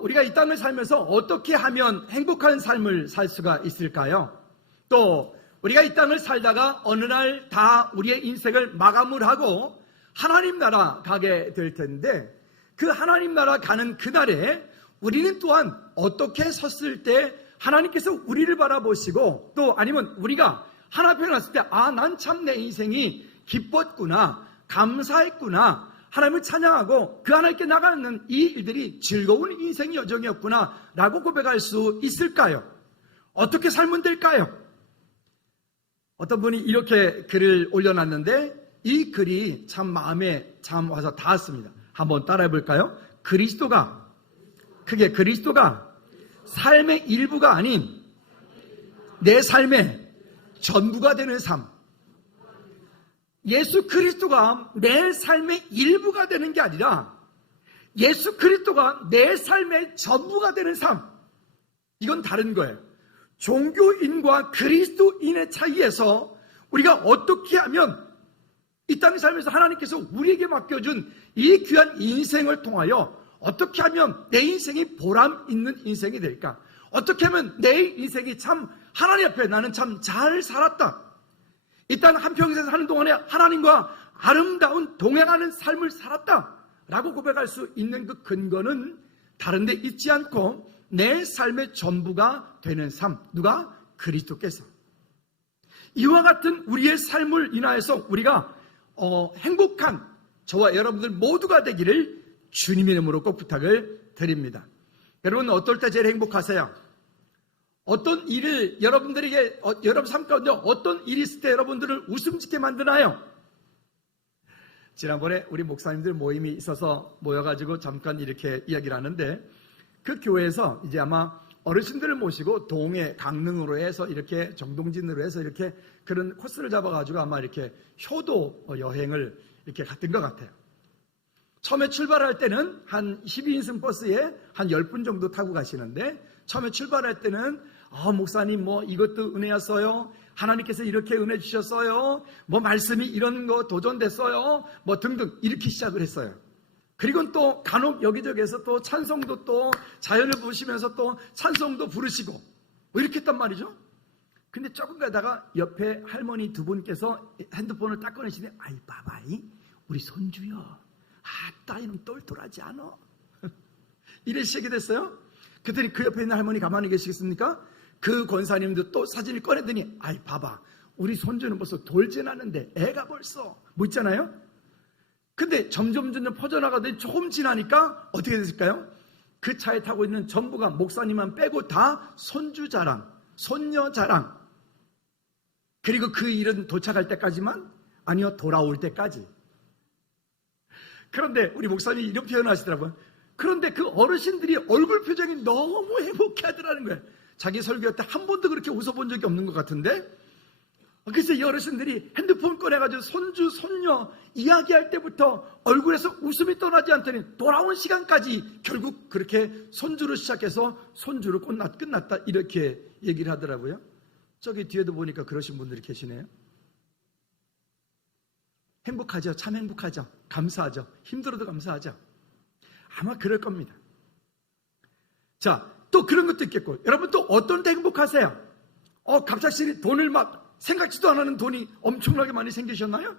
우리가 이 땅을 살면서 어떻게 하면 행복한 삶을 살 수가 있을까요? 또 우리가 이 땅을 살다가 어느 날 다 우리의 인생을 마감을 하고 하나님 나라 가게 될 텐데, 그 하나님 나라 가는 그날에 우리는 또한 어떻게 섰을 때 하나님께서 우리를 바라보시고, 또 아니면 우리가 하나님 앞에 났을 때 난 참 내 인생이 기뻤구나, 감사했구나, 하나님을 찬양하고 그 하나님께 나가는 이 일들이 즐거운 인생 여정이었구나 라고 고백할 수 있을까요? 어떻게 살면 될까요? 어떤 분이 이렇게 글을 올려놨는데 이 글이 참 마음에 참 와서 닿았습니다. 한번 따라해 볼까요? 그리스도가 삶의 일부가 아닌 내 삶의 전부가 되는 삶. 예수 그리스도가 내 삶의 일부가 되는 게 아니라 예수 그리스도가 내 삶의 전부가 되는 삶. 이건 다른 거예요. 종교인과 그리스도인의 차이에서 우리가 어떻게 하면 이 땅에 살면서 하나님께서 우리에게 맡겨준 이 귀한 인생을 통하여 어떻게 하면 내 인생이 보람 있는 인생이 될까? 어떻게 하면 내 인생이 참 하나님 앞에 나는 참 잘 살았다, 이 땅 한평생 사는 동안에 하나님과 아름다운 동행하는 삶을 살았다 라고 고백할 수 있는 그 근거는 다른 데 있지 않고 내 삶의 전부가 되는 삶. 누가? 그리스도께서. 이와 같은 우리의 삶을 인하여서 우리가 행복한 저와 여러분들 모두가 되기를 주님의 이름으로 꼭 부탁을 드립니다. 여러분 어떨 때 제일 행복하세요? 어떤 일을 여러분들에게 여러분 삶 가운데 어떤 일이 있을 때 여러분들을 웃음 짓게 만드나요? 지난번에 우리 목사님들 모임이 있어서 모여가지고 잠깐 이렇게 이야기를 하는데, 그 교회에서 이제 아마 어르신들을 모시고 동해 강릉으로 해서 이렇게 정동진으로 해서 이렇게 그런 코스를 잡아가지고 아마 이렇게 효도 여행을 이렇게 갔던 것 같아요. 처음에 출발할 때는 한 12인승 버스에 한 10분 정도 타고 가시는데, 처음에 출발할 때는 목사님 뭐 이것도 은혜였어요, 하나님께서 이렇게 은혜 주셨어요, 뭐 말씀이 이런 거 도전됐어요, 뭐 등등 이렇게 시작을 했어요. 그리고 또 간혹 여기저기에서 또 찬송도 또 자연을 보시면서 또 찬송도 부르시고 뭐 이렇게 했단 말이죠. 근데 조금 가다가 옆에 할머니 두 분께서 핸드폰을 딱 꺼내시네. 아이 봐봐이 우리 손주요, 따위는 똘똘하지 않아. 이래 시작이 됐어요. 그랬더니 그 옆에 있는 할머니 가만히 계시겠습니까? 그 권사님도 또 사진을 꺼내더니 아이 봐봐 우리 손주는 벌써 돌진하는데 애가 벌써 뭐 있잖아요. 근데 점점 퍼져나가더니 조금 지나니까 어떻게 됐을까요? 그 차에 타고 있는 전부가 목사님만 빼고 다 손주 자랑, 손녀 자랑. 그리고 그 일은 도착할 때까지만? 아니요, 돌아올 때까지. 그런데 우리 목사님이 이런 표현을 하시더라고요. 그런데 그 어르신들이 얼굴 표정이 너무 행복해 하더라는 거예요. 자기 설교 때 한 번도 그렇게 웃어본 적이 없는 것 같은데, 그래서 이 어르신들이 핸드폰 꺼내가지고 손주, 손녀 이야기할 때부터 얼굴에서 웃음이 떠나지 않더니 돌아온 시간까지 결국 그렇게 손주로 시작해서 손주로 끝났다 이렇게 얘기를 하더라고요. 저기 뒤에도 보니까 그러신 분들이 계시네요. 행복하죠? 참 행복하죠? 감사하죠? 힘들어도 감사하죠? 아마 그럴 겁니다. 자, 또 그런 것도 있겠고, 여러분 또 어떤 때 행복하세요? 갑자기 돈을 막 생각지도 않은 돈이 엄청나게 많이 생기셨나요?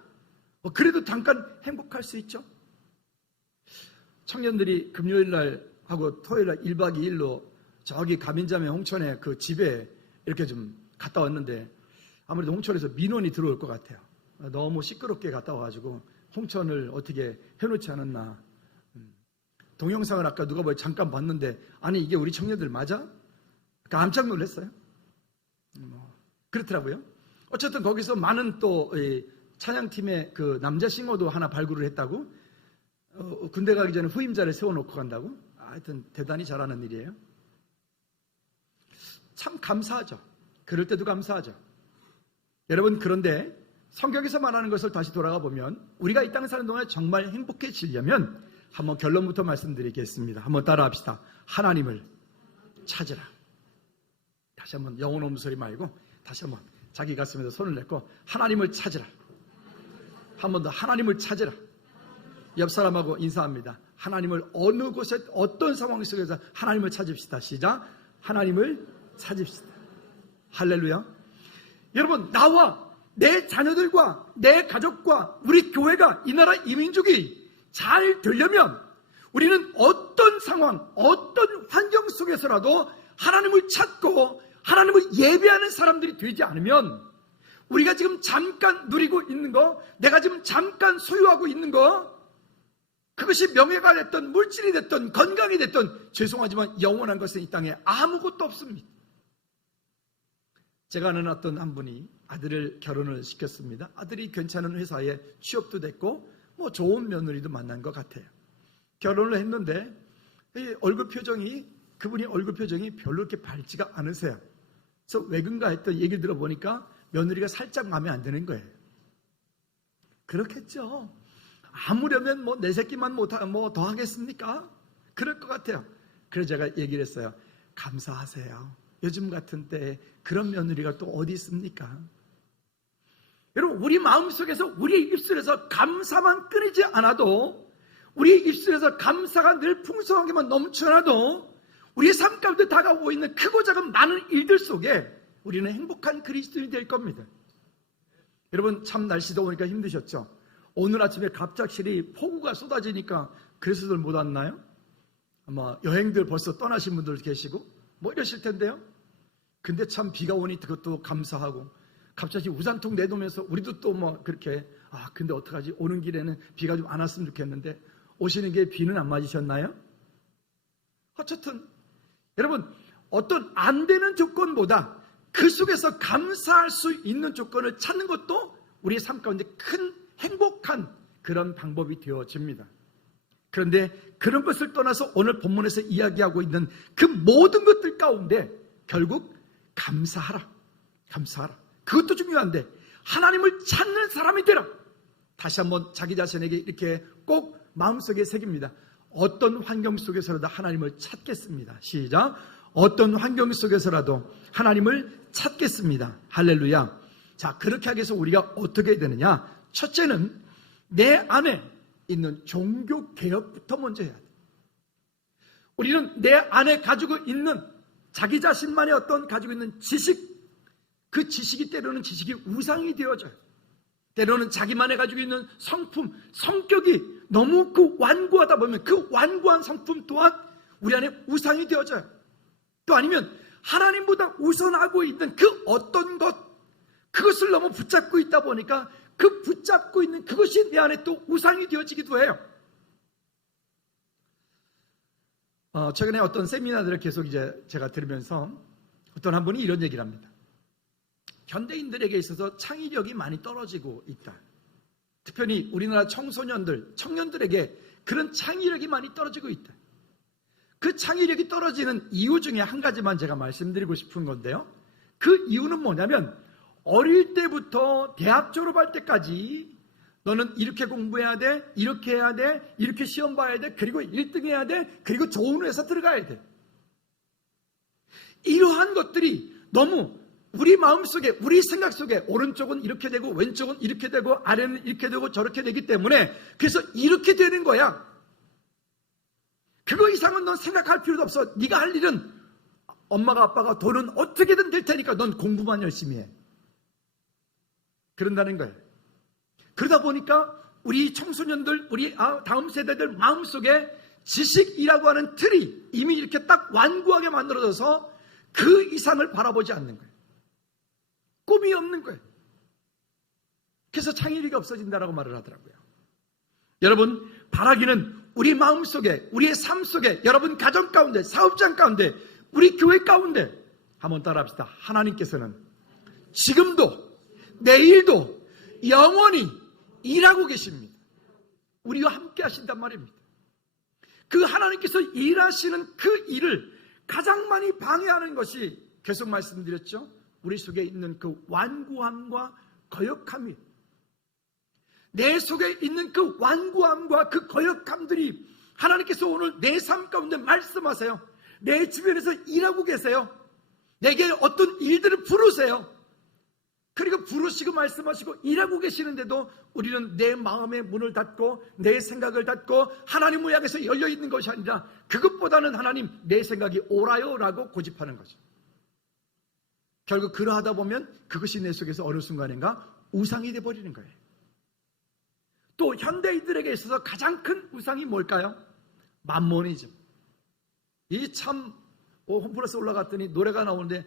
그래도 잠깐 행복할 수 있죠. 청년들이 금요일날 하고 토요일날 1박 2일로 저기 가민자매 홍천에 그 집에 이렇게 좀 갔다 왔는데, 아무래도 홍천에서 민원이 들어올 것 같아요. 너무 시끄럽게 갔다 와가지고 홍천을 어떻게 해놓지 않았나. 동영상을 아까 누가 잠깐 봤는데, 아니 이게 우리 청년들 맞아? 깜짝 놀랐어요. 그렇더라고요. 어쨌든 거기서 많은 또 찬양팀의 그 남자 싱어도 하나 발굴을 했다고. 군대 가기 전에 후임자를 세워놓고 간다고. 하여튼 대단히 잘하는 일이에요. 참 감사하죠. 그럴 때도 감사하죠. 여러분, 그런데 성경에서 말하는 것을 다시 돌아가 보면 우리가 이 땅에 사는 동안에 정말 행복해지려면 한번 결론부터 말씀드리겠습니다. 한번 따라합시다. 하나님을 찾으라. 다시 한번 영혼 없는 소리 말고 다시 한번 자기 가슴에서 손을 내고 하나님을 찾으라. 한 번 더 하나님을 찾으라. 옆 사람하고 인사합니다. 하나님을 어느 곳에 어떤 상황 속에서 하나님을 찾읍시다. 시작. 하나님을 찾읍시다. 할렐루야. 여러분, 나와 내 자녀들과 내 가족과 우리 교회가 이 나라 이민족이 잘 되려면 우리는 어떤 상황, 어떤 환경 속에서라도 하나님을 찾고 하나님을 예배하는 사람들이 되지 않으면 우리가 지금 잠깐 누리고 있는 거, 내가 지금 잠깐 소유하고 있는 거, 그것이 명예가 됐든 물질이 됐든 건강이 됐든 죄송하지만 영원한 것은 이 땅에 아무것도 없습니다. 제가 아는 어떤 한 분이 아들을 결혼을 시켰습니다. 아들이 괜찮은 회사에 취업도 됐고 뭐 좋은 며느리도 만난 것 같아요. 결혼을 했는데 그분이 얼굴 표정이 별로 이렇게 밝지가 않으세요. 그래서 왜 그런가 했더니 얘기를 들어보니까 며느리가 살짝 마음에 안 드는 거예요. 그렇겠죠. 아무려면 뭐 내 새끼만 뭐 더 하겠습니까? 그럴 것 같아요. 그래서 제가 얘기를 했어요. 감사하세요. 요즘 같은 때에 그런 며느리가 또 어디 있습니까? 여러분, 우리 마음속에서 우리의 입술에서 감사만 끊이지 않아도, 우리의 입술에서 감사가 늘 풍성하게만 넘쳐나도 우리의 삶 가운데 다가오고 있는 크고 작은 많은 일들 속에 우리는 행복한 그리스도인이 될 겁니다. 여러분, 참 날씨 더우니까 힘드셨죠? 오늘 아침에 갑작스레 폭우가 쏟아지니까 그래서들 못 왔나요? 아마 여행들 벌써 떠나신 분들 계시고 뭐 이러실 텐데요. 근데 참 비가 오니 그것도 감사하고, 갑자기 우산통 내놓으면서 우리도 또 뭐 그렇게 근데 어떡하지? 오는 길에는 비가 좀 안 왔으면 좋겠는데, 오시는 게 비는 안 맞으셨나요? 어쨌든 여러분, 어떤 안 되는 조건보다 그 속에서 감사할 수 있는 조건을 찾는 것도 우리의 삶 가운데 큰 행복한 그런 방법이 되어집니다. 그런데 그런 것을 떠나서 오늘 본문에서 이야기하고 있는 그 모든 것들 가운데 결국 감사하라. 그것도 중요한데 하나님을 찾는 사람이 되라. 다시 한번 자기 자신에게 이렇게 꼭 마음속에 새깁니다. 어떤 환경 속에서라도 하나님을 찾겠습니다. 시작. 어떤 환경 속에서라도 하나님을 찾겠습니다. 할렐루야. 자, 그렇게 하기 위해서 우리가 어떻게 해야 되느냐? 첫째는 내 안에 있는 종교 개혁부터 먼저 해야 돼. 우리는 내 안에 가지고 있는 자기 자신만의 어떤 가지고 있는 지식, 그 지식이 때로는 지식이 우상이 되어져요. 때로는 자기만의 가지고 있는 성품, 성격이 너무 그 완고하다 보면 그 완고한 성품 또한 우리 안에 우상이 되어져요. 또 아니면 하나님보다 우선하고 있는 그 어떤 것, 그것을 너무 붙잡고 있다 보니까 그 붙잡고 있는 그것이 내 안에 또 우상이 되어지기도 해요. 최근에 어떤 세미나들을 계속 제가 들으면서 어떤 한 분이 이런 얘기를 합니다. 현대인들에게 있어서 창의력이 많이 떨어지고 있다. 특별히 우리나라 청년들에게 그런 창의력이 많이 떨어지고 있다. 그 창의력이 떨어지는 이유 중에 한 가지만 제가 말씀드리고 싶은 건데요. 그 이유는 뭐냐면, 어릴 때부터 대학 졸업할 때까지 너는 이렇게 공부해야 돼, 이렇게 해야 돼, 이렇게 시험 봐야 돼, 그리고 1등 해야 돼, 그리고 좋은 회사 들어가야 돼. 이러한 것들이 너무 우리 마음속에, 우리 생각 속에 오른쪽은 이렇게 되고 왼쪽은 이렇게 되고 아래는 이렇게 되고 저렇게 되기 때문에, 그래서 이렇게 되는 거야. 그거 이상은 넌 생각할 필요도 없어. 네가 할 일은 엄마가 아빠가 돈은 어떻게든 될 테니까 넌 공부만 열심히 해. 그런다는 거예요. 그러다 보니까 우리 청소년들, 우리 다음 세대들 마음속에 지식이라고 하는 틀이 이미 이렇게 딱 완고하게 만들어져서 그 이상을 바라보지 않는 거예요. 꿈이 없는 거예요. 그래서 창의력이 없어진다라고 말을 하더라고요. 여러분, 바라기는 우리 마음속에, 우리의 삶 속에, 여러분 가정 가운데, 사업장 가운데, 우리 교회 가운데 한번 따라합시다. 하나님께서는 지금도 내일도 영원히 일하고 계십니다. 우리와 함께 하신단 말입니다. 그 하나님께서 일하시는 그 일을 가장 많이 방해하는 것이, 계속 말씀드렸죠, 우리 속에 있는 그 완고함과 거역함이, 내 속에 있는 그 완고함과 그 거역함들이 하나님께서 오늘 내 삶 가운데 말씀하세요. 내 주변에서 일하고 계세요. 내게 어떤 일들을 부르세요. 그리고 부르시고 말씀하시고 일하고 계시는데도 우리는 내 마음의 문을 닫고 내 생각을 닫고 하나님을 향해서 열려있는 것이 아니라 그것보다는 하나님 내 생각이 옳아요 라고 고집하는 거죠. 결국 그러하다 보면 그것이 내 속에서 어느 순간인가 우상이 되어버리는 거예요. 또 현대인들에게 있어서 가장 큰 우상이 뭘까요? 맘몬이죠. 이 참 홈플러스 올라갔더니 노래가 나오는데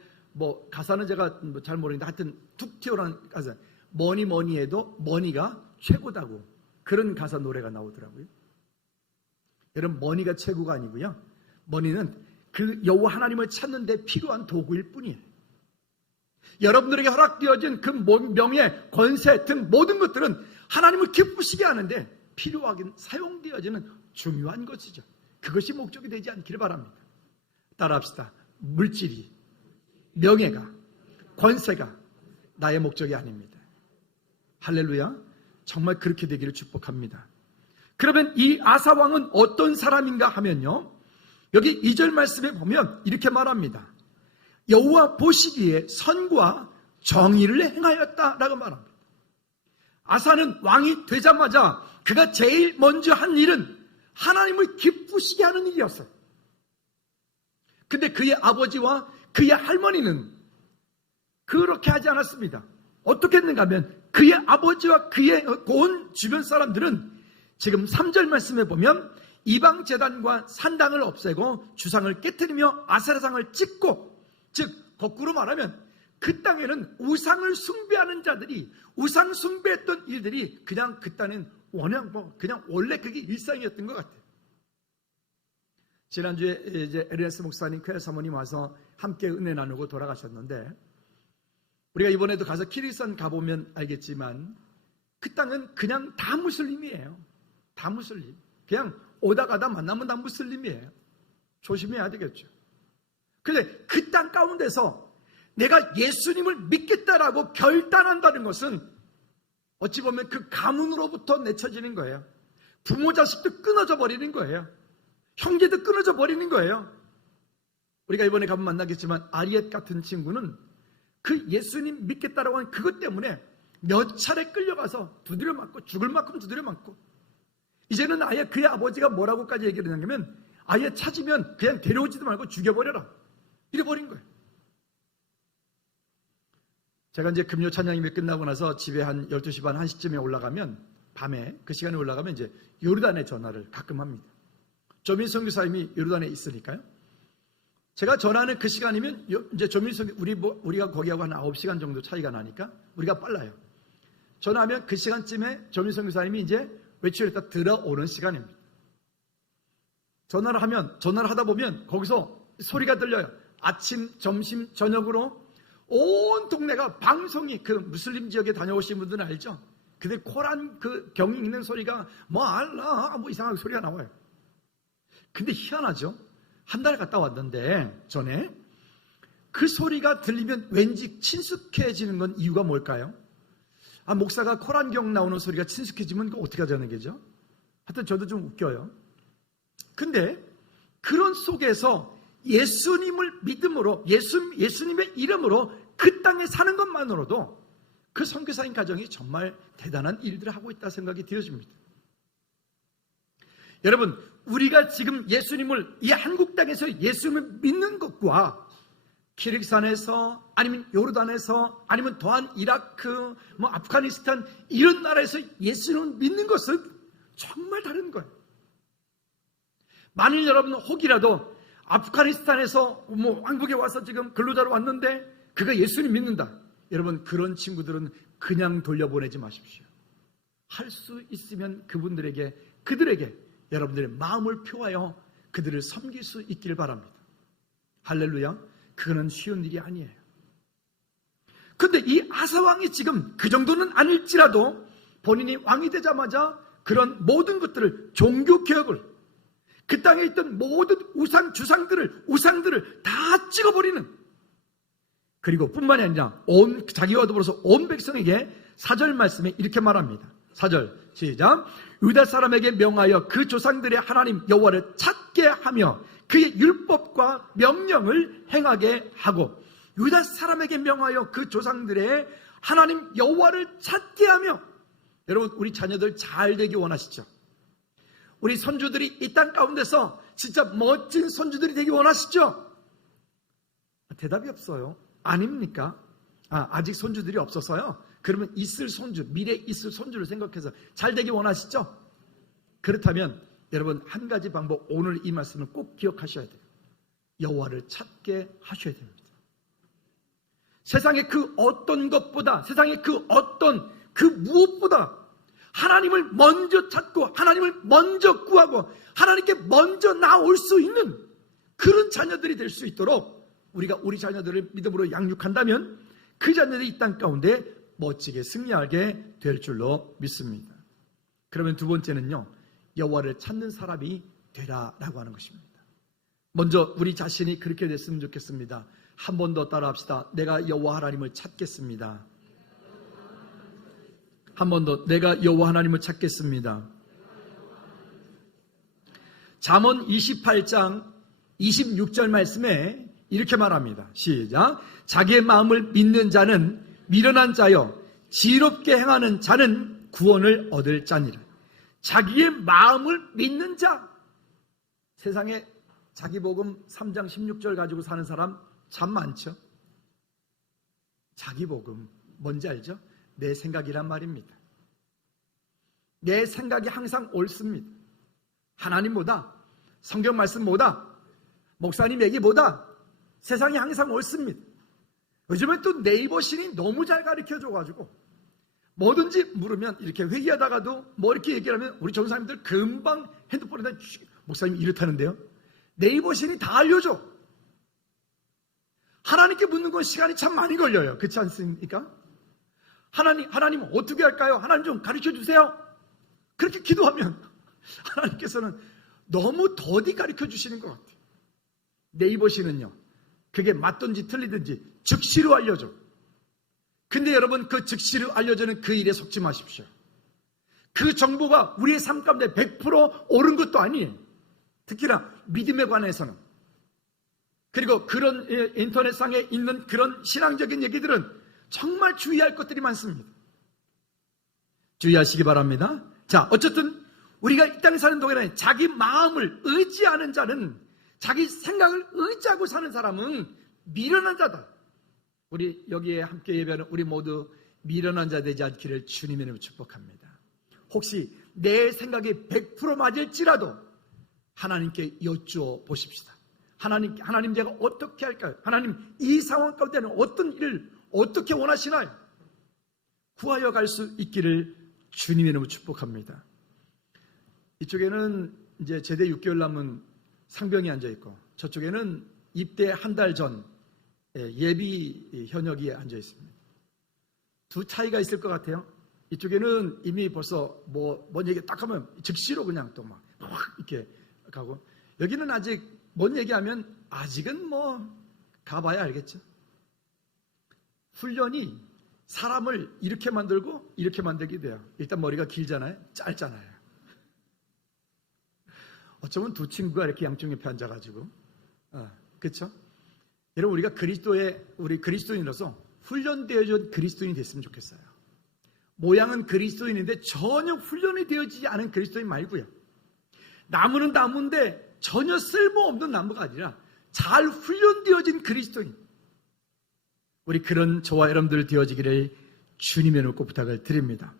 가사는 제가 잘 모르겠는데 하여튼 툭 튀어나온 가사, 뭐니 해도 머니가 최고다고, 그런 가사 노래가 나오더라고요. 여러분, 머니가 최고가 아니고요, 머니는 그 여호와 하나님을 찾는 데 필요한 도구일 뿐이에요. 여러분들에게 허락되어진 그 명예, 권세 등 모든 것들은 하나님을 기쁘시게 하는데 필요하긴 사용되어지는 중요한 것이죠. 그것이 목적이 되지 않기를 바랍니다. 따라합시다. 물질이, 명예가, 권세가 나의 목적이 아닙니다. 할렐루야. 정말 그렇게 되기를 축복합니다. 그러면 이 아사왕은 어떤 사람인가 하면요, 여기 2절 말씀에 보면 이렇게 말합니다. 여호와 보시기에 선과 정의를 행하였다라고 말합니다. 아사는 왕이 되자마자 그가 제일 먼저 한 일은 하나님을 기쁘시게 하는 일이었어요. 근데 그의 아버지와 그의 할머니는 그렇게 하지 않았습니다. 어떻게 했는가 하면 그의 아버지와 그의 온 주변 사람들은 지금 3절 말씀에 보면 이방 제단과 산당을 없애고 주상을 깨뜨리며 아세라상을 찍고, 즉 거꾸로 말하면 그 땅에는 우상을 숭배하는 자들이, 우상 숭배했던 일들이 그냥 그 땅은 그냥 원래 그게 일상이었던 것 같아요. 지난주에 이제 에르네스 목사님, 쾌 사모님 와서 함께 은혜 나누고 돌아가셨는데, 우리가 이번에도 가서 키르기스탄 가보면 알겠지만 그 땅은 그냥 다 무슬림이에요. 다 무슬림. 그냥 오다 가다 만나면 다 무슬림이에요. 조심해야 되겠죠. 그런데 그 땅 가운데서 내가 예수님을 믿겠다라고 결단한다는 것은 어찌 보면 그 가문으로부터 내쳐지는 거예요. 부모 자식도 끊어져 버리는 거예요. 형제도 끊어져 버리는 거예요. 우리가 이번에 가면 만나겠지만 아리엣 같은 친구는 그 예수님 믿겠다라고 하는 그것 때문에 몇 차례 끌려가서 두드려 맞고, 죽을 만큼 두드려 맞고, 이제는 아예 그의 아버지가 뭐라고까지 얘기를 하냐면 아예 찾으면 그냥 데려오지도 말고 죽여버려라, 이래버린 거예요. 제가 이제 금요 찬양이 끝나고 나서 집에 한 12시 반 1시쯤에 올라가면, 밤에 그 시간에 올라가면 이제 요르단에 전화를 가끔 합니다. 조민 선교사님이 요르단에 있으니까요. 제가 전화하는 그 시간이면 이제 조민 선교, 우리가 거기하고 한 9시간 정도 차이가 나니까 우리가 빨라요. 전화하면 그 시간쯤에 조민 선교사님이 이제 외출했다 들어오는 시간입니다. 전화를 하다 보면 거기서 소리가 들려요. 아침, 점심, 저녁으로 온 동네가 방송이, 그 무슬림 지역에 다녀오신 분들은 알죠? 근데 코란 그 경이 읽는 소리가 알라 이상하게 소리가 나와요. 근데 희한하죠? 한 달 갔다 왔는데 전에 그 소리가 들리면 왠지 친숙해지는 건 이유가 뭘까요? 목사가 코란경 나오는 소리가 친숙해지면 그거 어떻게 하자는 게죠? 하여튼 저도 좀 웃겨요. 근데 그런 속에서 예수님을 믿음으로, 예수님의 이름으로 그 땅에 사는 것만으로도 그 선교사인 가정이 정말 대단한 일들을 하고 있다 생각이 되어집니다. 여러분, 우리가 지금 예수님을 이 한국 땅에서 예수님을 믿는 것과 키르기스탄에서, 아니면 요르단에서, 아니면 더한 이라크, 아프가니스탄 이런 나라에서 예수님을 믿는 것은 정말 다른 거예요. 만일 여러분 혹이라도 아프가니스탄에서 한국에 와서 지금 근로자로 왔는데 그가 예수님 믿는다, 여러분 그런 친구들은 그냥 돌려보내지 마십시오. 할 수 있으면 그들에게 여러분들의 마음을 표하여 그들을 섬길 수 있기를 바랍니다. 할렐루야. 그거는 쉬운 일이 아니에요. 근데 이 아사왕이 지금 그 정도는 아닐지라도 본인이 왕이 되자마자 그런 모든 것들을, 종교개혁을, 그 땅에 있던 모든 우상들을 다 찍어버리는, 그리고 뿐만이 아니라 자기와 더불어서 온 백성에게 4절 말씀에 이렇게 말합니다. 4절 시작. 유다 사람에게 명하여 그 조상들의 하나님 여호와를 찾게 하며 그의 율법과 명령을 행하게 하고, 유다 사람에게 명하여 그 조상들의 하나님 여호와를 찾게 하며, 여러분 우리 자녀들 잘 되기 원하시죠? 우리 손주들이 이 땅 가운데서 진짜 멋진 손주들이 되기 원하시죠? 대답이 없어요. 아닙니까? 아직 손주들이 없어서요? 그러면 있을 손주, 미래에 있을 손주를 생각해서 잘 되기 원하시죠? 그렇다면 여러분 한 가지 방법, 오늘 이 말씀을 꼭 기억하셔야 돼요. 여호와를 찾게 하셔야 됩니다. 세상의 그 어떤 것보다, 세상의 그 어떤 그 무엇보다 하나님을 먼저 찾고 하나님을 먼저 구하고 하나님께 먼저 나올 수 있는 그런 자녀들이 될 수 있도록 우리가 우리 자녀들을 믿음으로 양육한다면 그 자녀들이 이 땅 가운데 멋지게 승리하게 될 줄로 믿습니다. 그러면 두 번째는요, 여호와를 찾는 사람이 되라라고 하는 것입니다. 먼저 우리 자신이 그렇게 됐으면 좋겠습니다. 한 번 더 따라합시다. 내가 여호와 하나님을 찾겠습니다. 한 번 더, 내가 여호와 하나님을 찾겠습니다. 잠언 28장 26절 말씀에 이렇게 말합니다. 시작. 자기의 마음을 믿는 자는 미련한 자여, 지혜롭게 행하는 자는 구원을 얻을 자니라. 자기의 마음을 믿는 자. 세상에 자기복음 3장 16절 가지고 사는 사람 참 많죠. 자기복음 뭔지 알죠? 내 생각이란 말입니다. 내 생각이 항상 옳습니다. 하나님보다, 성경 말씀보다, 목사님 얘기보다 세상이 항상 옳습니다. 요즘엔 또 네이버 신이 너무 잘 가르쳐줘가지고 뭐든지 물으면 이렇게 회의하다가도 뭐 이렇게 얘기를 하면 우리 전사님들 금방 핸드폰에다 목사님 이렇다는데요. 네이버 신이 다 알려줘. 하나님께 묻는 건 시간이 참 많이 걸려요. 그렇지 않습니까? 하나님 어떻게 할까요? 하나님 좀 가르쳐 주세요. 그렇게 기도하면 하나님께서는 너무 더디 가르쳐 주시는 것 같아요. 네이버 신은요, 그게 맞든지 틀리든지 즉시로 알려줘. 근데 여러분, 그 즉시로 알려주는 그 일에 속지 마십시오. 그 정보가 우리의 삶 가운데 100% 옳은 것도 아니에요. 특히나 믿음에 관해서는. 그리고 그런 인터넷상에 있는 그런 신앙적인 얘기들은 정말 주의할 것들이 많습니다. 주의하시기 바랍니다. 자, 어쨌든 우리가 이 땅에 사는 동안에 자기 마음을 의지하는 자는, 자기 생각을 의지하고 사는 사람은 미련한 자다. 우리 여기에 함께 예배하는 우리 모두 미련한 자 되지 않기를 주님의 이름으로 축복합니다. 혹시 내 생각이 100% 맞을지라도 하나님께 여쭈어 보십시다. 하나님 제가 어떻게 할까요? 하나님 이 상황 가운데는 어떤 일을 어떻게 원하시나요? 구하여 갈 수 있기를 주님의 이름으로 축복합니다. 이쪽에는 이제 제대 6개월 남은 상병이 앉아 있고, 저쪽에는 입대 한 달 전 예비 현역이 앉아 있습니다. 두 차이가 있을 것 같아요. 이쪽에는 이미 벌써 뭔 얘기 딱 하면 즉시로 그냥 또 막 이렇게 가고, 여기는 아직 뭔 얘기하면 아직은 가봐야 알겠죠. 훈련이 사람을 이렇게 만들고 이렇게 만들게 돼요. 일단 머리가 길잖아요. 짧잖아요. 어쩌면 두 친구가 이렇게 양쪽 옆에 앉아가지고, 그렇죠? 여러분, 우리가 우리 그리스도인으로서 훈련되어진 그리스도인이 됐으면 좋겠어요. 모양은 그리스도인인데 전혀 훈련이 되어지지 않은 그리스도인 말고요. 나무는 나무인데 전혀 쓸모없는 나무가 아니라 잘 훈련되어진 그리스도인. 우리 그런 저와 여러분들 되어지기를 주님의 이름으로 꼭 부탁을 드립니다.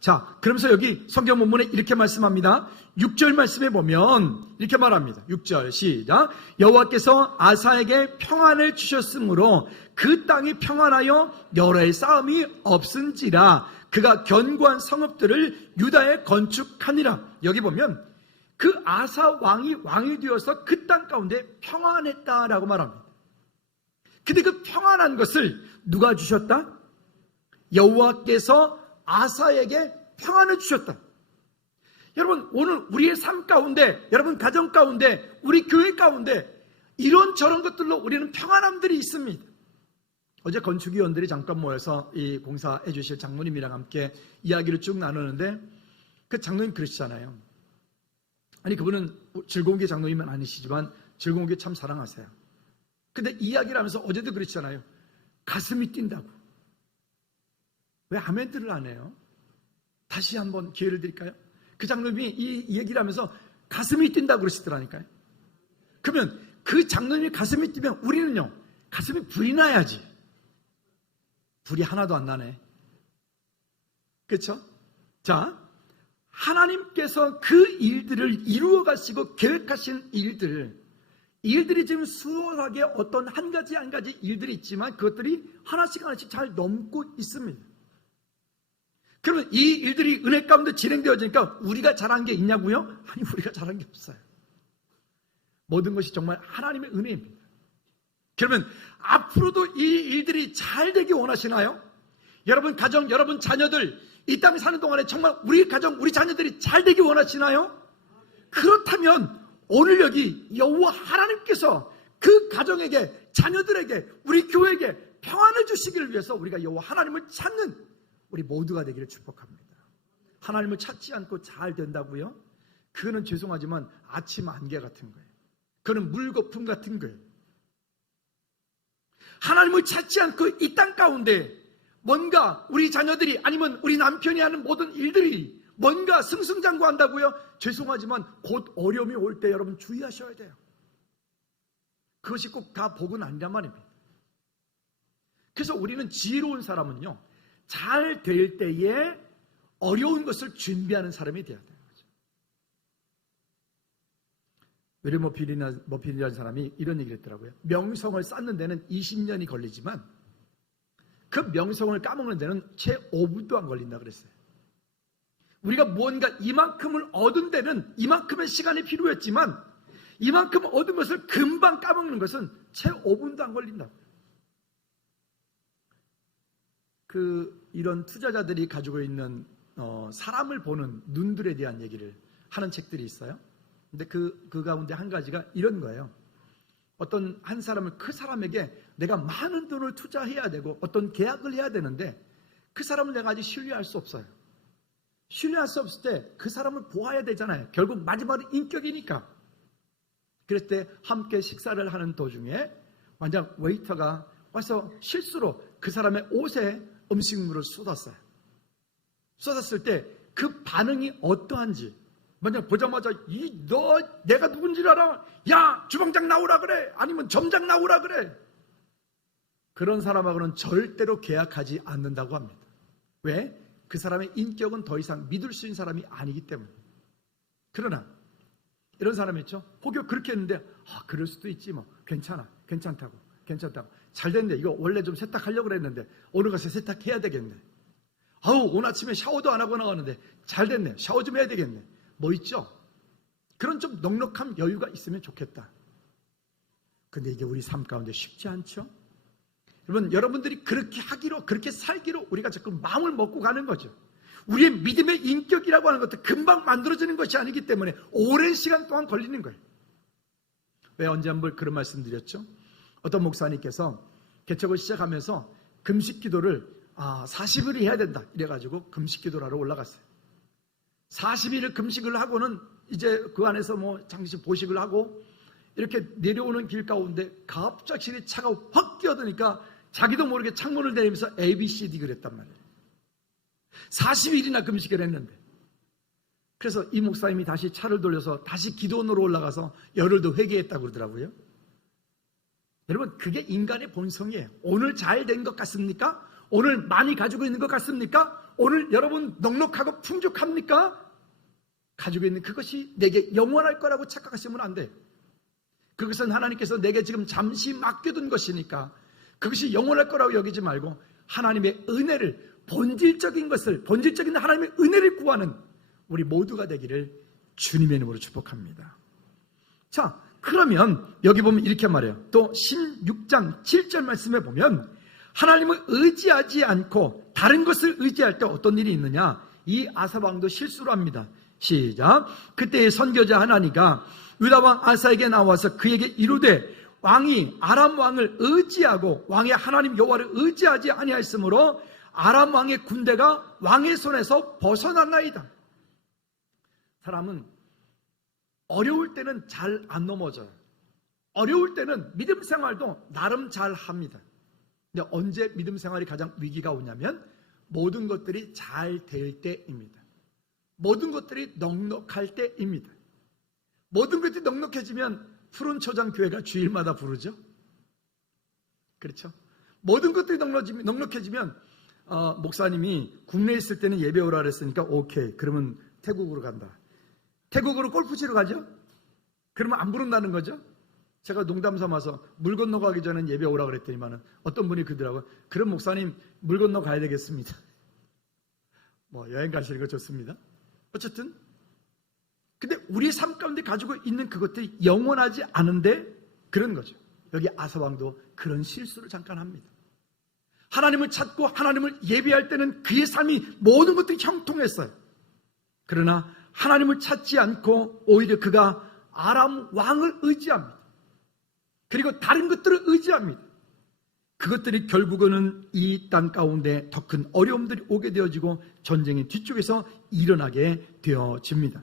자, 그러면서 여기 성경 본문에 이렇게 말씀합니다. 6절 말씀에 보면 이렇게 말합니다. 6절 시작. 여호와께서 아사에게 평안을 주셨으므로 그 땅이 평안하여 여러의 싸움이 없은지라 그가 견고한 성읍들을 유다에 건축하니라. 여기 보면 그 아사 왕이 되어서 그 땅 가운데 평안했다라고 말합니다. 근데 그 평안한 것을 누가 주셨다? 여호와께서 아사에게 평안을 주셨다. 여러분, 오늘 우리의 삶 가운데, 여러분 가정 가운데, 우리 교회 가운데 이런저런 것들로 우리는 평안함들이 있습니다. 어제 건축위원들이 잠깐 모여서 이 공사해 주실 장로님이랑 함께 이야기를 쭉 나누는데, 그 장로님 그러시잖아요. 아니, 그분은 즐거운 게 장로님은 아니시지만 즐거운 게 참 사랑하세요. 근데 이야기를 하면서 어제도 그랬잖아요. 가슴이 뛴다고. 왜 아멘들을 안 해요? 다시 한번 기회를 드릴까요? 그 장로님이 이 얘기를 하면서 가슴이 뛴다고 그러시더라니까요. 그러면 그 장로님이 가슴이 뛰면 우리는요, 가슴이 불이 나야지. 불이 하나도 안 나네. 그렇죠? 자, 하나님께서 그 일들을 이루어 가시고 계획하신 일들이 지금 수월하게 어떤 한 가지 일들이 있지만 그것들이 하나씩 잘 넘고 있습니다. 그러면 이 일들이 은혜 가운데 진행되어지니까 우리가 잘한 게 있냐고요? 아니, 우리가 잘한 게 없어요. 모든 것이 정말 하나님의 은혜입니다. 그러면 앞으로도 이 일들이 잘 되기 원하시나요? 여러분 가정, 여러분 자녀들 이 땅에 사는 동안에 정말 우리 가정, 우리 자녀들이 잘 되기 원하시나요? 그렇다면 오늘 여기 여호와 하나님께서 그 가정에게, 자녀들에게, 우리 교회에게 평안을 주시기를 위해서 우리가 여호와 하나님을 찾는 우리 모두가 되기를 축복합니다. 하나님을 찾지 않고 잘 된다고요? 그거는 죄송하지만 아침 안개 같은 거예요. 그거는 물거품 같은 거예요. 하나님을 찾지 않고 이 땅 가운데 뭔가 우리 자녀들이 아니면 우리 남편이 하는 모든 일들이 뭔가 승승장구한다고요? 죄송하지만 곧 어려움이 올 때 여러분 주의하셔야 돼요. 그것이 꼭 다 복은 아니란 말입니다. 그래서 우리는 지혜로운 사람은요, 잘 될 때에 어려운 것을 준비하는 사람이 되어야 돼요. 윌리 머핀이라는 사람이 이런 얘기를 했더라고요. 명성을 쌓는 데는 20년이 걸리지만 그 명성을 까먹는 데는 채 5분도 안 걸린다 그랬어요. 우리가 무언가 이만큼을 얻은 데는 이만큼의 시간이 필요했지만 이만큼 얻은 것을 금방 까먹는 것은 채 5분도 안 걸린다. 이런 투자자들이 가지고 있는 사람을 보는 눈들에 대한 얘기를 하는 책들이 있어요. 근데 그 가운데 한 가지가 이런 거예요. 어떤 한 사람을, 그 사람에게 내가 많은 돈을 투자해야 되고 어떤 계약을 해야 되는데 그 사람을 내가 아직 신뢰할 수 없어요. 신뢰할 수 없을 때 그 사람을 보아야 되잖아요. 결국 마지막은 인격이니까. 그랬을 때 함께 식사를 하는 도중에 만약 웨이터가 와서 실수로 그 사람의 옷에 음식물을 쏟았어요. 쏟았을 때 그 반응이 어떠한지, 만약 보자마자 너 내가 누군지 알아? 야, 주방장 나오라 그래. 아니면 점장 나오라 그래. 그런 사람하고는 절대로 계약하지 않는다고 합니다. 왜? 그 사람의 인격은 더 이상 믿을 수 있는 사람이 아니기 때문에. 그러나 이런 사람이 있죠. 혹여 그렇게 했는데 그럴 수도 있지 뭐. 괜찮다고. 잘 됐네. 이거 원래 좀 세탁하려고 그랬는데 오늘 가서 세탁해야 되겠네. 오늘 아침에 샤워도 안 하고 나왔는데 잘 됐네. 샤워 좀 해야 되겠네. 뭐 있죠? 그런 좀 넉넉한 여유가 있으면 좋겠다. 근데 이게 우리 삶 가운데 쉽지 않죠? 여러분들이 그렇게 하기로, 그렇게 살기로 우리가 자꾸 마음을 먹고 가는 거죠. 우리의 믿음의 인격이라고 하는 것도 금방 만들어지는 것이 아니기 때문에 오랜 시간 동안 걸리는 거예요. 왜 언제 한번 그런 말씀 드렸죠? 어떤 목사님께서 개척을 시작하면서 금식 기도를 40일을 해야 된다 이래가지고 금식 기도를 하러 올라갔어요. 40일을 금식을 하고는 이제 그 안에서 잠시 보식을 하고 이렇게 내려오는 길 가운데 갑자기 차가 확 끼어드니까 자기도 모르게 창문을 내리면서 ABCD 그랬단 말이에요. 40일이나 금식을 했는데. 그래서 이 목사님이 다시 차를 돌려서 다시 기도원으로 올라가서 열흘 더 회개했다고 그러더라고요. 여러분, 그게 인간의 본성이에요. 오늘 잘 된 것 같습니까? 오늘 많이 가지고 있는 것 같습니까? 오늘 여러분 넉넉하고 풍족합니까? 가지고 있는 그것이 내게 영원할 거라고 착각하시면 안 돼요. 그것은 하나님께서 내게 지금 잠시 맡겨둔 것이니까 그것이 영원할 거라고 여기지 말고 하나님의 은혜를, 본질적인 하나님의 은혜를 구하는 우리 모두가 되기를 주님의 이름으로 축복합니다. 자, 그러면 여기 보면 이렇게 말해요. 또 16장 7절 말씀에 보면 하나님을 의지하지 않고 다른 것을 의지할 때 어떤 일이 있느냐? 이 아사 왕도 실수를 합니다. 시작. 그때의 선교자 하나니가 유다 왕 아사에게 나와서 그에게 이르되 왕이 아람 왕을 의지하고 왕의 하나님 여호와를 의지하지 아니하였으므로 아람 왕의 군대가 왕의 손에서 벗어났나이다. 사람은 어려울 때는 잘 안 넘어져요. 어려울 때는 믿음 생활도 나름 잘 합니다. 근데 언제 믿음 생활이 가장 위기가 오냐면 모든 것들이 잘 될 때입니다. 모든 것들이 넉넉할 때입니다. 모든 것들이 넉넉해지면 푸른 초장 교회가 주일마다 부르죠. 그렇죠? 모든 것들이 넉넉해지면 목사님이 국내에 있을 때는 예배 오라 그랬으니까 오케이, 그러면 태국으로 간다. 태국으로 골프 치러 가죠? 그러면 안 부른다는 거죠? 제가 농담 삼아서 물 건너가기 전에 예배 오라 그랬더니만은 어떤 분이 그러더라고요. 그럼 목사님 물 건너 가야 되겠습니다. 뭐 여행 가시는 거 좋습니다. 어쨌든 근데 우리 삶 가운데 가지고 있는 그것들이 영원하지 않은데 그런 거죠. 여기 아사왕도 그런 실수를 잠깐 합니다. 하나님을 찾고 하나님을 예배할 때는 그의 삶이 모든 것들이 형통했어요. 그러나 하나님을 찾지 않고 오히려 그가 아람 왕을 의지합니다. 그리고 다른 것들을 의지합니다. 그것들이 결국은 이 땅 가운데 더 큰 어려움들이 오게 되어지고 전쟁의 뒤쪽에서 일어나게 되어집니다.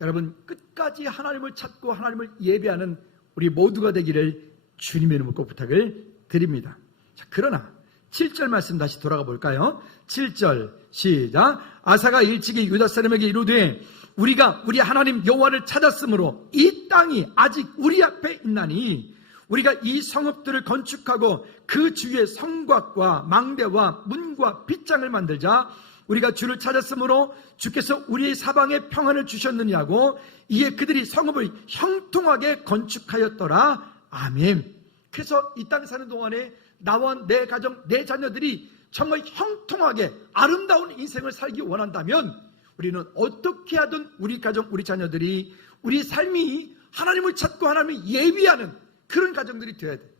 여러분, 끝까지 하나님을 찾고 하나님을 예배하는 우리 모두가 되기를 주님의 이름으로 꼭 부탁을 드립니다. 자, 그러나 7절 말씀 다시 돌아가 볼까요? 7절 시작. 아사가 일찍이 유다 사람에게 이르되 우리가 우리 하나님 여호와를 찾았으므로 이 땅이 아직 우리 앞에 있나니 우리가 이 성읍들을 건축하고 그 주위에 성곽과 망대와 문과 빗장을 만들자. 우리가 주를 찾았으므로 주께서 우리의 사방에 평안을 주셨느냐고 이에 그들이 성읍을 형통하게 건축하였더라. 아멘. 그래서 이 땅에 사는 동안에 나와 내 가정, 내 자녀들이 정말 형통하게 아름다운 인생을 살기 원한다면 우리는 어떻게 하든 우리 가정, 우리 자녀들이 우리 삶이 하나님을 찾고 하나님을 예비하는 그런 가정들이 되어야 돼.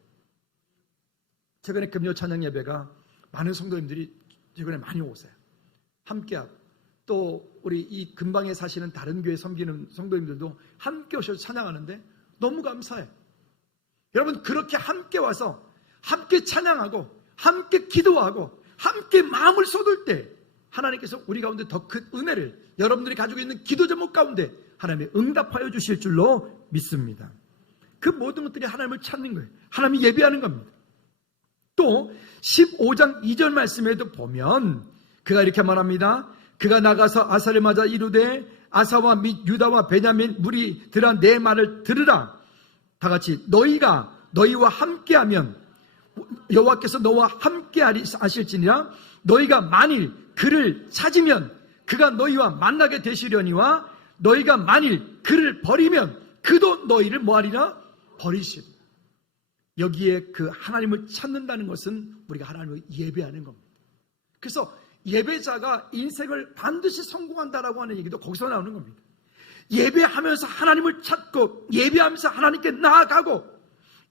최근에 금요 찬양 예배가 많은 성도님들이 최근에 많이 오세요. 함께하고 또 우리 이 근방에 사시는 다른 교회 섬기는 성도님들도 함께 오셔서 찬양하는데 너무 감사해요. 여러분, 그렇게 함께 와서 함께 찬양하고 함께 기도하고 함께 마음을 쏟을 때 하나님께서 우리 가운데 더 큰 은혜를 여러분들이 가지고 있는 기도 제목 가운데 하나님이 응답하여 주실 줄로 믿습니다. 그 모든 것들이 하나님을 찾는 거예요. 하나님이 예배하는 겁니다. 또 15장 2절 말씀에도 보면 그가 이렇게 말합니다. 그가 나가서 아사를 맞아 이르되 아사와 및 유다와 베냐민 무리들아 내 말을 들으라. 다 같이 너희와 함께하면 여호와께서 너와 함께하실지니라. 너희가 만일 그를 찾으면 그가 너희와 만나게 되시려니와 너희가 만일 그를 버리면 그도 너희를 뭐하리라? 버리시리라. 여기에 그 하나님을 찾는다는 것은 우리가 하나님을 예배하는 겁니다. 그래서 예배자가 인생을 반드시 성공한다라고 하는 얘기도 거기서 나오는 겁니다. 예배하면서 하나님을 찾고 예배하면서 하나님께 나아가고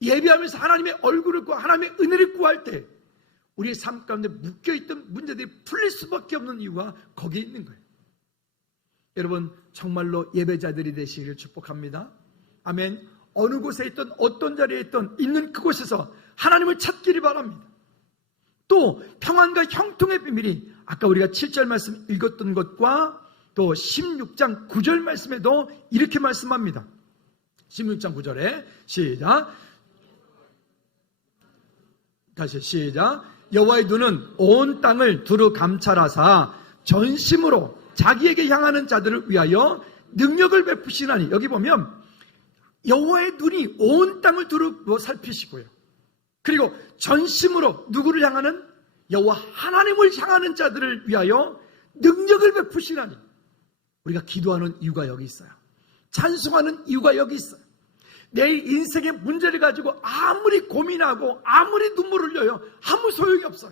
예배하면서 하나님의 얼굴을 구하고 하나님의 은혜를 구할 때 우리의 삶 가운데 묶여있던 문제들이 풀릴 수밖에 없는 이유가 거기에 있는 거예요. 여러분, 정말로 예배자들이 되시기를 축복합니다. 아멘. 어느 곳에 있던 어떤 자리에 있던 있는 그곳에서 하나님을 찾기를 바랍니다. 또 평안과 형통의 비밀이 아까 우리가 7절 말씀 읽었던 것과 또 16장 9절 말씀에도 이렇게 말씀합니다. 16장 9절에 시작. 다시 시작. 여호와의 눈은 온 땅을 두루 감찰하사 전심으로 자기에게 향하는 자들을 위하여 능력을 베푸시나니. 여기 보면 여호와의 눈이 온 땅을 두루 살피시고요. 그리고 전심으로 누구를 향하는? 여호와 하나님을 향하는 자들을 위하여 능력을 베푸시나니. 우리가 기도하는 이유가 여기 있어요. 찬송하는 이유가 여기 있어요. 내 인생의 문제를 가지고 아무리 고민하고 아무리 눈물을 흘려요, 아무 소용이 없어요.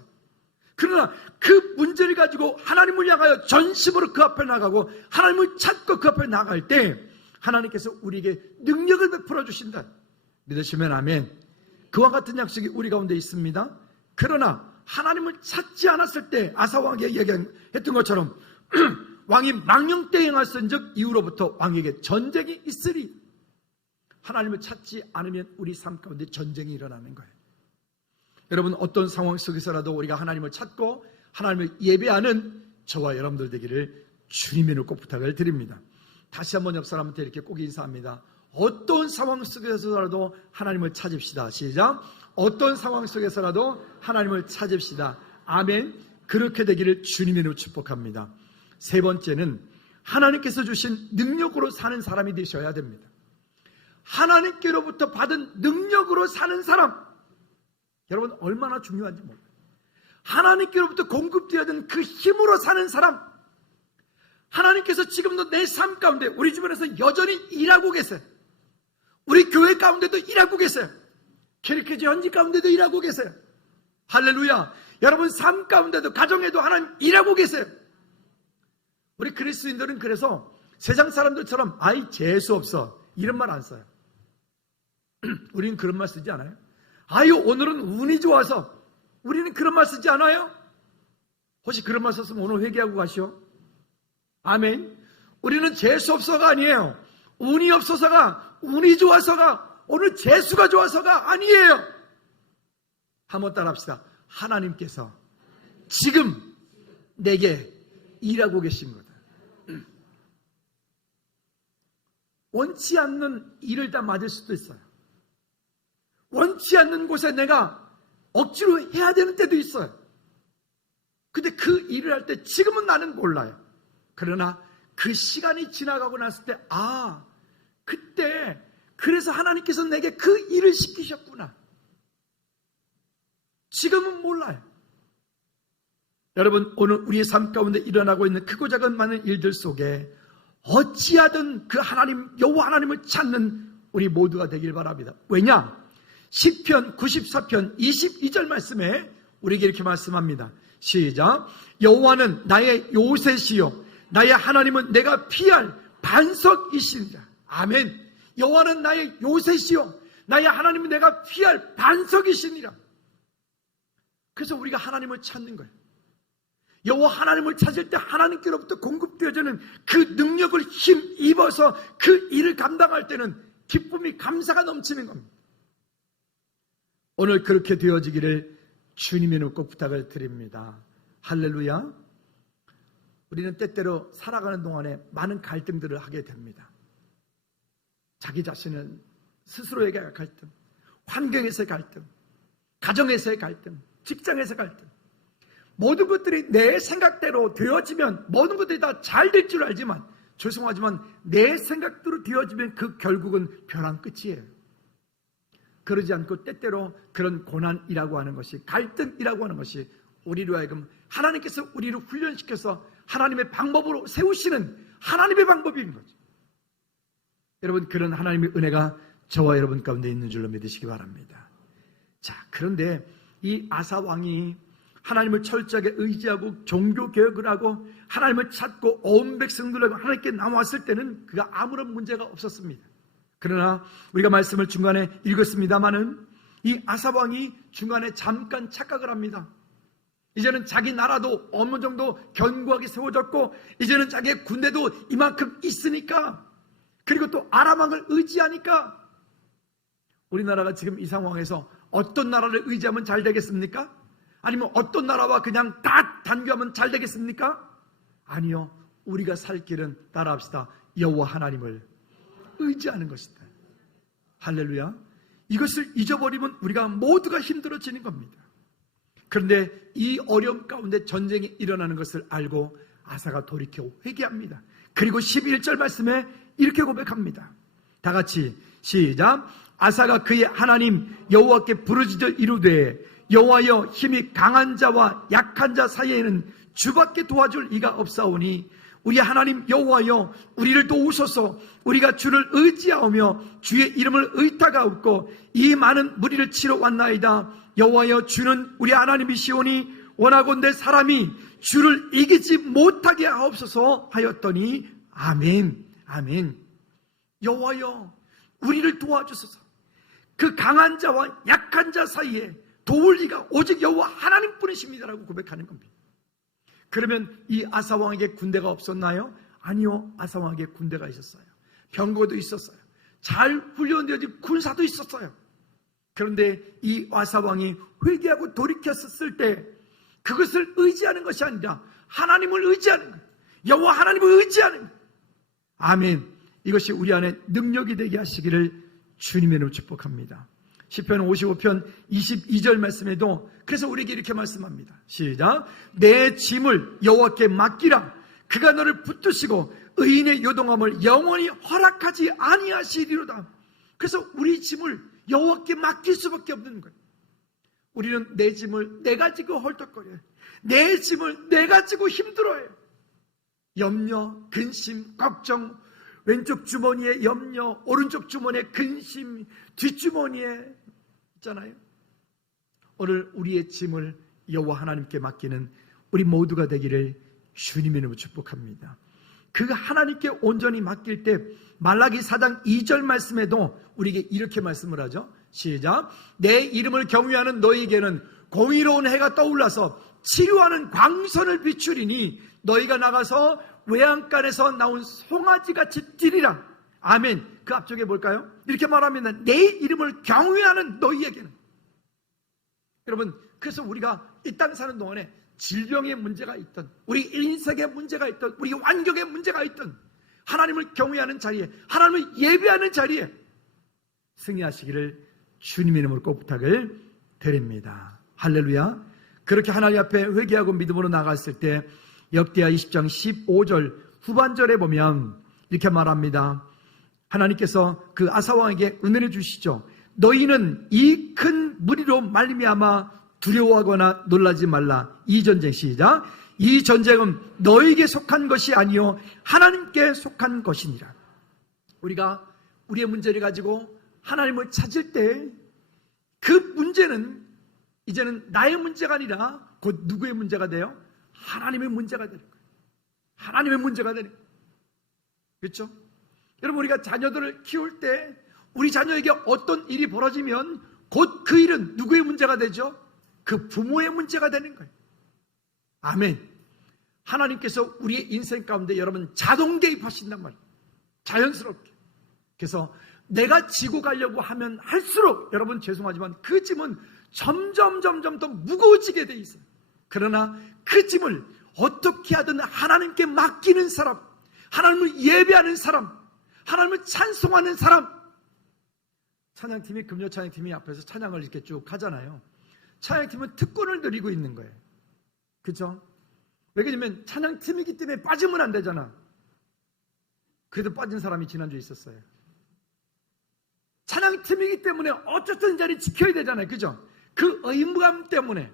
그러나 그 문제를 가지고 하나님을 향하여 전심으로 그 앞에 나가고 하나님을 찾고 그 앞에 나갈 때 하나님께서 우리에게 능력을 베풀어 주신다. 믿으시면 아멘. 그와 같은 약속이 우리 가운데 있습니다. 그러나 하나님을 찾지 않았을 때 아사왕에게 얘기했던 것처럼 왕이 망령되이 행하신즉 이후로부터 왕에게 전쟁이 있으리. 하나님을 찾지 않으면 우리 삶 가운데 전쟁이 일어나는 거예요. 여러분, 어떤 상황 속에서라도 우리가 하나님을 찾고 하나님을 예배하는 저와 여러분들 되기를 주님의 이름으로 꼭 부탁을 드립니다. 다시 한번 옆 사람한테 이렇게 꼭 인사합니다. 어떤 상황 속에서라도 하나님을 찾읍시다. 시작. 어떤 상황 속에서라도 하나님을 찾읍시다. 아멘. 그렇게 되기를 주님의 이름으로 축복합니다. 세 번째는 하나님께서 주신 능력으로 사는 사람이 되셔야 됩니다. 하나님께로부터 받은 능력으로 사는 사람, 여러분 얼마나 중요한지 몰라요. 하나님께로부터 공급되어진 그 힘으로 사는 사람, 하나님께서 지금도 내 삶 가운데 우리 주변에서 여전히 일하고 계세요. 우리 교회 가운데도 일하고 계세요. 캐리케지 현지 가운데도 일하고 계세요. 할렐루야. 여러분 삶 가운데도 가정에도 하나님 일하고 계세요. 우리 그리스도인들은 그래서 세상 사람들처럼 아이 재수없어 이런 말 안 써요. 우리는 그런 말 쓰지 않아요. 아유 오늘은 운이 좋아서, 우리는 그런 말 쓰지 않아요. 혹시 그런 말 썼으면 오늘 회개하고 가시오. 아멘. 우리는 재수없어가 아니에요. 운이 없어서가, 운이 좋아서가, 오늘 재수가 좋아서가 아니에요. 한번 따라합시다. 하나님께서 지금 내게 일하고 계신 거다. 원치 않는 일을 다 맞을 수도 있어요. 원치 않는 곳에 내가 억지로 해야 되는 때도 있어요. 근데 그 일을 할 때 지금은 나는 몰라요. 그러나 그 시간이 지나가고 났을 때, 아, 그때 그래서 하나님께서 내게 그 일을 시키셨구나. 지금은 몰라요. 여러분, 오늘 우리의 삶 가운데 일어나고 있는 크고 작은 많은 일들 속에 어찌하든 그 하나님, 여호와 하나님을 찾는 우리 모두가 되길 바랍니다. 왜냐? 시편 94편 22절 말씀에 우리에게 이렇게 말씀합니다. 시작. 여호와는 나의 요새시요 나의 하나님은 내가 피할 반석이시니라. 아멘. 여호와는 나의 요새시요 나의 하나님은 내가 피할 반석이시니라. 그래서 우리가 하나님을 찾는 거예요. 여호와 하나님을 찾을 때 하나님께로부터 공급되어지는 그 능력을 힘입어서 그 일을 감당할 때는 기쁨이, 감사가 넘치는 겁니다. 오늘 그렇게 되어지기를 주님의 이름으로 꼭 부탁을 드립니다. 할렐루야. 우리는 때때로 살아가는 동안에 많은 갈등들을 하게 됩니다. 자기 자신은 스스로에게 갈등, 환경에서의 갈등, 가정에서의 갈등, 직장에서의 갈등, 모든 것들이 내 생각대로 되어지면 모든 것들이 다 잘 될 줄 알지만, 죄송하지만 내 생각대로 되어지면 그 결국은 벼랑 끝이에요. 그러지 않고 때때로 그런 고난이라고 하는 것이, 갈등이라고 하는 것이 우리로 하여금 하나님께서 우리를 훈련시켜서 하나님의 방법으로 세우시는 하나님의 방법인 거죠. 여러분, 그런 하나님의 은혜가 저와 여러분 가운데 있는 줄로 믿으시기 바랍니다. 자, 그런데 이 아사 왕이 하나님을 철저하게 의지하고 종교개혁을 하고 하나님을 찾고 온 백성들과 하나님께 나왔을 때는 그가 아무런 문제가 없었습니다. 그러나 우리가 말씀을 중간에 읽었습니다마는 이 아사 왕이 중간에 잠깐 착각을 합니다. 이제는 자기 나라도 어느 정도 견고하게 세워졌고 이제는 자기의 군대도 이만큼 있으니까, 그리고 또 아람 왕을 의지하니까, 우리나라가 지금 이 상황에서 어떤 나라를 의지하면 잘 되겠습니까? 아니면 어떤 나라와 그냥 다 단교하면 잘 되겠습니까? 아니요. 우리가 살 길은 따라합시다. 여호와 하나님을 의지하는 것이다. 할렐루야. 이것을 잊어버리면 우리가 모두가 힘들어지는 겁니다. 그런데 이 어려움 가운데 전쟁이 일어나는 것을 알고 아사가 돌이켜 회개합니다. 그리고 11절 말씀에 이렇게 고백합니다. 다 같이 시작. 아사가 그의 하나님 여호와께 부르짖어 이르되 여호와여, 힘이 강한 자와 약한 자 사이에는 주밖에 도와줄 이가 없사오니 우리 하나님 여호와여, 우리를 도우소서. 우리가 주를 의지하오며 주의 이름을 의탁하옵고 이 많은 무리를 치러 왔나이다. 여호와여, 주는 우리 하나님이시오니 원하건대 사람이 주를 이기지 못하게 하옵소서 하였더니 아멘. 아멘. 여호와여, 우리를 도와주소서. 그 강한 자와 약한 자 사이에 도울 리가 오직 여호와 하나님뿐이십니다라고 고백하는 겁니다. 그러면 이 아사왕에게 군대가 없었나요? 아니요. 아사왕에게 군대가 있었어요. 병거도 있었어요. 잘 훈련되어진 군사도 있었어요. 그런데 이 아사왕이 회개하고 돌이켰을 때 그것을 의지하는 것이 아니라 하나님을 의지하는 거예요. 여호와 하나님을 의지하는 거예요. 아멘. 이것이 우리 안에 능력이 되게 하시기를 주님의 이름으로 축복합니다. 시편 55편 22절 말씀에도 그래서 우리에게 이렇게 말씀합니다. 시작. 내 짐을 여호와께 맡기라. 그가 너를 붙드시고 의인의 요동함을 영원히 허락하지 아니하시리로다. 그래서 우리 짐을 여호와께 맡길 수밖에 없는 거예요. 우리는 내 짐을 내가 지고 헐떡거려요. 내 짐을 내가 지고 힘들어해요. 염려, 근심, 걱정, 왼쪽 주머니에 염려, 오른쪽 주머니에 근심, 뒷주머니에 있잖아요. 오늘 우리의 짐을 여호와 하나님께 맡기는 우리 모두가 되기를 주님의 이름으로 축복합니다. 그 하나님께 온전히 맡길 때 말라기 4장 2절 말씀에도 우리에게 이렇게 말씀을 하죠. 시작. 내 이름을 경외하는 너희에게는 공의로운 해가 떠올라서 치료하는 광선을 비추리니 너희가 나가서 외양간에서 나온 송아지같이 뛰리라. 아멘. 그 앞쪽에 뭘까요? 이렇게 말합니다. 내 이름을 경외하는 너희에게는. 여러분, 그래서 우리가 이 땅 사는 동안에 질병의 문제가 있던, 우리 인생의 문제가 있던, 우리 환경의 문제가 있던, 하나님을 경외하는 자리에, 하나님을 예배하는 자리에 승리하시기를 주님의 이름으로 꼭 부탁을 드립니다. 할렐루야. 그렇게 하나님 앞에 회개하고 믿음으로 나갔을 때 역대하 20장 15절 후반절에 보면 이렇게 말합니다. 하나님께서 그 아사왕에게 은혜를 주시죠. 너희는 이 큰 무리로 말미암아 두려워하거나 놀라지 말라. 이 전쟁 시작. 이 전쟁은 너에게 속한 것이 아니요 하나님께 속한 것이니라. 우리가 우리의 문제를 가지고 하나님을 찾을 때 그 문제는 이제는 나의 문제가 아니라 곧 누구의 문제가 돼요? 하나님의 문제가 되는 거예요. 하나님의 문제가 되는 거예요. 그렇죠? 여러분, 우리가 자녀들을 키울 때 우리 자녀에게 어떤 일이 벌어지면 곧 그 일은 누구의 문제가 되죠? 그 부모의 문제가 되는 거예요. 아멘. 하나님께서 우리의 인생 가운데 여러분 자동 개입하신단 말이에요. 자연스럽게. 그래서 내가 지고 가려고 하면 할수록 여러분 죄송하지만 그 짐은 점점 더 무거워지게 돼 있어요. 그러나 그 짐을 어떻게 하든 하나님께 맡기는 사람, 하나님을 예배하는 사람, 하나님을 찬송하는 사람. 찬양팀이, 금요 찬양팀이 앞에서 찬양을 이렇게 쭉 하잖아요. 찬양팀은 특권을 누리고 있는 거예요. 그렇죠? 왜냐면 찬양팀이기 때문에 빠지면 안 되잖아. 그래도 빠진 사람이 지난주에 있었어요. 찬양팀이기 때문에 어쨌든 자리 지켜야 되잖아요. 그죠? 그 의무감 때문에.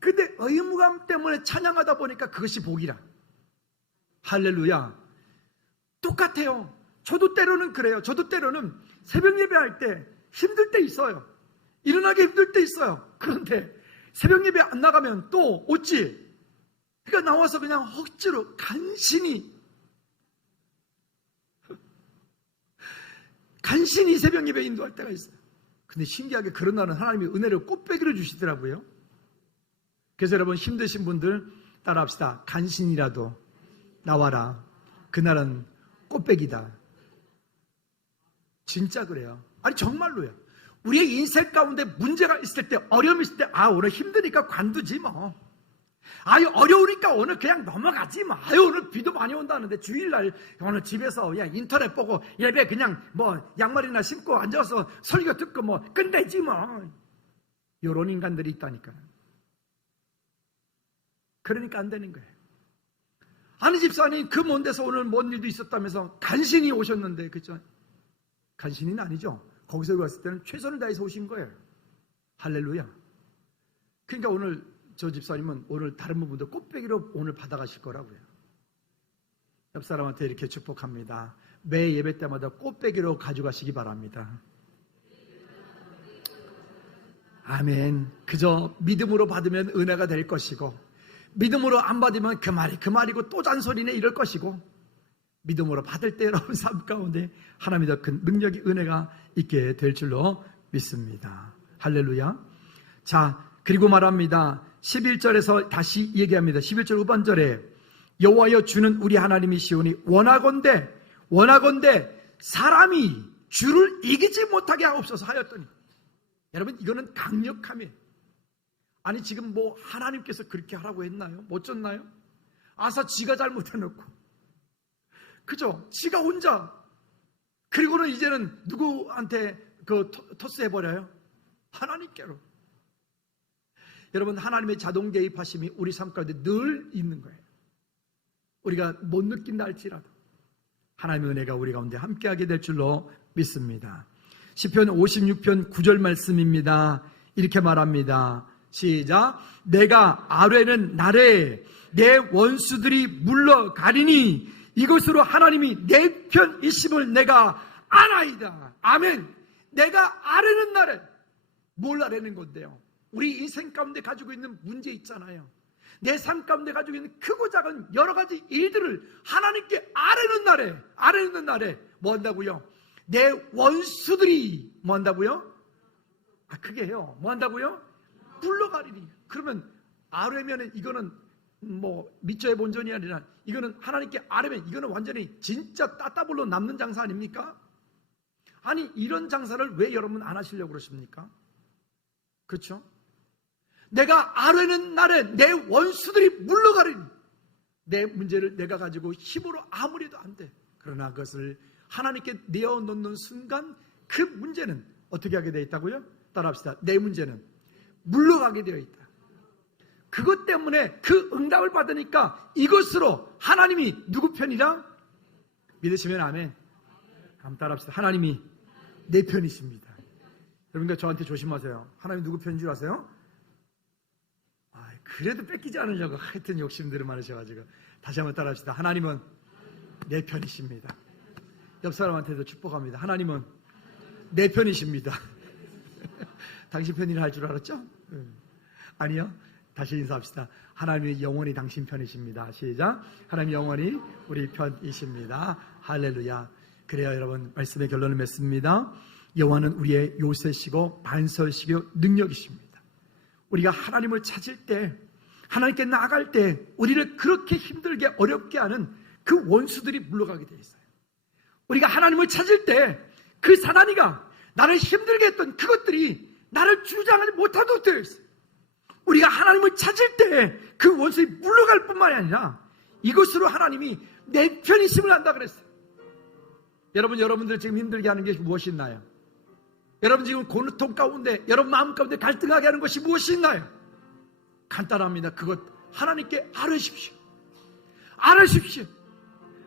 근데 의무감 때문에 찬양하다 보니까 그것이 복이라. 할렐루야. 똑같아요. 저도 때로는 그래요. 저도 때로는 새벽 예배할 때 힘들 때 있어요. 일어나기 힘들 때 있어요. 그런데 새벽 예배 안 나가면 또 어찌? 그러니까 나와서 그냥 억지로 간신히 새벽 예배 인도할 때가 있어요. 근데 신기하게 그런 날은 하나님이 은혜를 꽃배기로 주시더라고요. 그래서 여러분 힘드신 분들 따라합시다. 간신이라도 나와라. 그날은 꽃배기다. 진짜 그래요. 아니 정말로요. 우리의 인생 가운데 문제가 있을 때, 어려움이 있을 때, 오늘 힘드니까 관두지 뭐. 어려우니까 오늘 그냥 넘어가지 뭐. 오늘 비도 많이 온다는데 주일날 오늘 집에서 그냥 인터넷 보고 예배 그냥 뭐 양말이나 신고 앉아서 설교 듣고 뭐 끝내지 뭐. 이런 인간들이 있다니까. 그러니까 안 되는 거예요. 아니 집사님 그 먼 데서 오늘 뭔 일도 있었다면서 간신히 오셨는데, 그죠? 간신히는 아니죠. 거기서 왔을 때는 최선을 다해서 오신 거예요. 할렐루야. 그러니까 오늘 저 집사님은 오늘 다른 분들 꽃배기로 오늘 받아가실 거라고요. 옆 사람한테 이렇게 축복합니다. 매 예배 때마다 꽃배기로 가져가시기 바랍니다. 아멘. 그저 믿음으로 받으면 은혜가 될 것이고, 믿음으로 안 받으면 그 말이고 또 잔소리네 이럴 것이고, 믿음으로 받을 때 여러분 삶 가운데 하나님의 더 큰 능력이, 은혜가 있게 될 줄로 믿습니다. 할렐루야. 자, 그리고 말합니다. 11절에서 다시 얘기합니다. 11절 후반절에 여호와여 주는 우리 하나님이시오니 원하건대 사람이 주를 이기지 못하게 하옵소서 하였더니, 여러분 이거는 강력함이에요. 아니 지금 뭐 하나님께서 그렇게 하라고 했나요? 못 줬나요? 아사 지가 잘못해놓고, 그죠? 지가 혼자. 그리고는 이제는 누구한테 그 토스해버려요? 하나님께로. 여러분, 하나님의 자동 개입하심이 우리 삶 가운데 늘 있는 거예요. 우리가 못 느낀다 할지라도 하나님의 은혜가 우리 가운데 함께하게 될 줄로 믿습니다. 시편 56편 9절 말씀입니다. 이렇게 말합니다. 시작. 내가 아뢰는 날에 내 원수들이 물러가리니 이것으로 하나님이 내 편이심을 내가 아나이다. 아멘. 내가 아뢰는 날에, 뭘 아뢰는 건데요? 우리 인생 가운데 가지고 있는 문제 있잖아요. 내 삶 가운데 가지고 있는 크고 작은 여러 가지 일들을 하나님께 아뢰는 날에 뭐 한다고요? 내 원수들이 뭐 한다고요? 크게 해요. 뭐 한다고요? 물러가리니. 그러면 아뢰면 이거는 뭐 미처의 본전이 아니라 이거는 하나님께 아뢰면 이거는 완전히 진짜 따따블로 남는 장사 아닙니까? 아니, 이런 장사를 왜 여러분 안 하시려고 그러십니까? 그렇죠? 내가 아뢰는 날에 내 원수들이 물러가리니. 내 문제를 내가 가지고 힘으로 아무리도 안 돼. 그러나 그것을 하나님께 내어놓는 순간 그 문제는 어떻게 하게 되어 있다고요? 따라합시다. 내 문제는 물러가게 되어 있다. 그것 때문에 그 응답을 받으니까 이것으로 하나님이 누구 편이라? 믿으시면 아멘. 한번 따라합시다. 하나님이 내 편이십니다. 여러분들 저한테 조심하세요. 하나님 누구 편인 줄 아세요? 그래도 뺏기지 않으려고 하여튼 욕심들이 많으셔가지고 다시 한번 따라합시다. 하나님은 내 편이십니다. 옆 사람한테도 축복합니다. 하나님은 내 편이십니다. 당신 편이라 할 줄 알았죠? 아니요. 다시 인사합시다. 하나님이 영원히 당신 편이십니다. 시작. 하나님 영원히 우리 편이십니다. 할렐루야. 그래야 여러분, 말씀의 결론을 맺습니다. 여호와는 우리의 요새시고 반설시고 능력이십니다. 우리가 하나님을 찾을 때, 하나님께 나아갈 때 우리를 그렇게 힘들게 어렵게 하는 그 원수들이 물러가게 되어 있어요. 우리가 하나님을 찾을 때 그 사단이가 나를 힘들게 했던 그것들이 나를 주장하지 못하도록 되어 있어요. 우리가 하나님을 찾을 때 그 원수들이 물러갈 뿐만이 아니라 이것으로 하나님이 내 편이심을 한다 그랬어요. 여러분들 지금 힘들게 하는 게 무엇이 있나요? 여러분 지금 고통 가운데, 여러분 마음 가운데 갈등하게 하는 것이 무엇이 있나요? 간단합니다. 그것 하나님께 아뢰십시오. 아뢰십시오.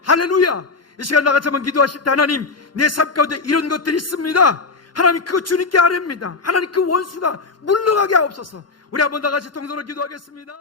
할렐루야. 이 시간 나같이 한번 기도하실 때, 하나님 내 삶 가운데 이런 것들이 있습니다. 하나님 그거 주님께 아뢰입니다. 하나님 그 원수가 물러가게 하옵소서. 우리 한번 다 같이 통성으로 기도하겠습니다.